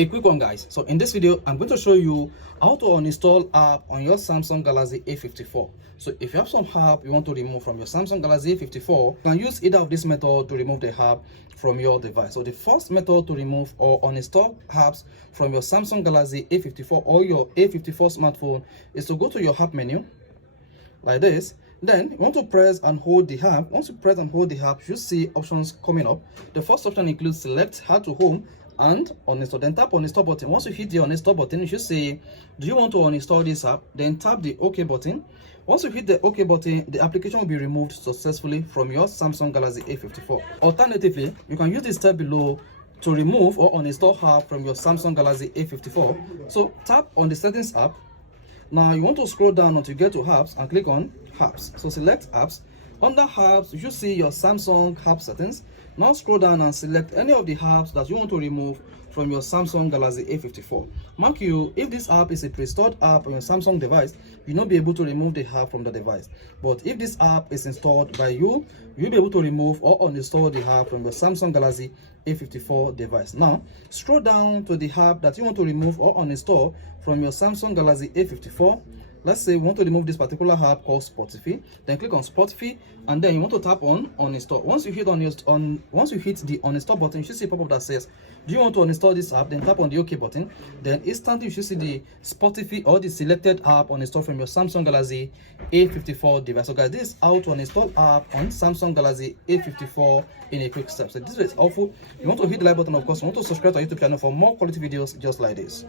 A quick one, guys. So in this video I'm going to show you how to uninstall app on your Samsung Galaxy A54. So if you have some app you want to remove from your Samsung Galaxy A54, you can use either of this method to remove the app from your device. So the first method to remove or uninstall apps from your Samsung Galaxy A54 or your A54 smartphone is to go to your app menu like this. Then you want to press and hold the app. Once you press and hold the app, you see options coming up. The first option includes select add to home and uninstall. Then tap on the uninstall button. Once you hit the uninstall button, you should say, do you want to uninstall this app? Then tap the OK button. Once you hit the OK button, the application will be removed successfully from your Samsung Galaxy A54. Alternatively, you can use the step below to remove or uninstall app from your Samsung Galaxy A54. So tap on the settings app. Now you want to scroll down until you get to apps and click on apps. So select apps. Under apps, you should see your Samsung app settings. Now scroll down and select any of the apps that you want to remove from your Samsung Galaxy A54. Mark you, if this app is a pre-installed app on your Samsung device, you'll not be able to remove the app from the device. But if this app is installed by you, you'll be able to remove or uninstall the app from your Samsung Galaxy A54 device. Now scroll down to the app that you want to remove or uninstall from your Samsung Galaxy A54. Let's say we want to remove this particular app called Spotify. Then click on Spotify and then you want to tap on uninstall. Once you hit the uninstall button, you should see a pop-up that says, do you want to uninstall this app? Then tap on the OK button. Then instantly you should see the Spotify or the selected app uninstall from your Samsung Galaxy A54 device. So guys, this is how to uninstall app on Samsung Galaxy A54 in a quick step. So this is helpful. You want to hit the like button, of course. You want to subscribe to our YouTube channel for more quality videos just like this.